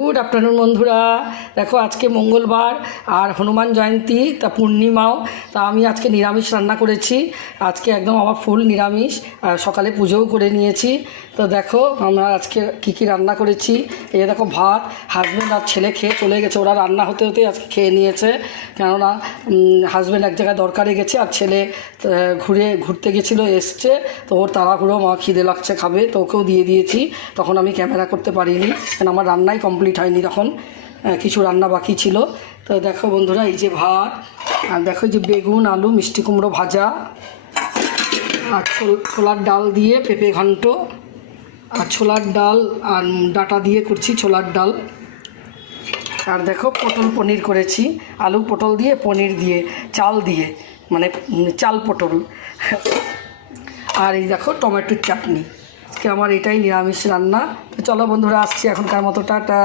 Good afternoon বন্ধুরা। দেখো আজকে মঙ্গলবার আর হনুমান জয়ন্তী, তা পূর্ণিমাও, তা আমি আজকে নিরামিষ রান্না করেছি। আজকে একদম আমার ফুল নিরামিষ, আর সকালে পুজোও করে নিয়েছি। তো দেখো আমরা আজকে কী রান্না করেছি। এই যে দেখো ভাত, হাজব্যান্ড আর ছেলে খেয়ে চলে গেছে, ওরা রান্না হতে হতেই আজকে খেয়ে নিয়েছে। কেননা হাজব্যান্ড এক জায়গায় দরকারে গেছে আর ছেলে ঘুরতে গেছিলো, এসছে। তো ওর তাড়াহুড়ো, মা খিদে লাগছে খাবে, তো ওকেও দিয়ে দিয়েছি। তখন আমি ক্যামেরা করতে পারিনি, কারণ আমার রান্নাই কমপ্লিট হয়নি, তখন কিছু রান্না বাকি ছিল। তো দেখো বন্ধুরা, এই যে ভাত, আর দেখো যে বেগুন আলু মিষ্টি কুমড়ো ভাজা, আর ছোলার ডাল দিয়ে পেঁপে ঘন্ট, আর ছোলার ডাল আর ডাটা দিয়ে করছি ছোলার ডাল। আর দেখো পটল পনির করেছি, আলু পটল দিয়ে, পনির দিয়ে, চাল দিয়ে, মানে চাল পটল। আর এই দেখো টমেটোর চাটনি। আজকে আমার এটাই নিরামিষ রান্না। তো চলো বন্ধুরা, আসছি এখনকার মতো, টাটা।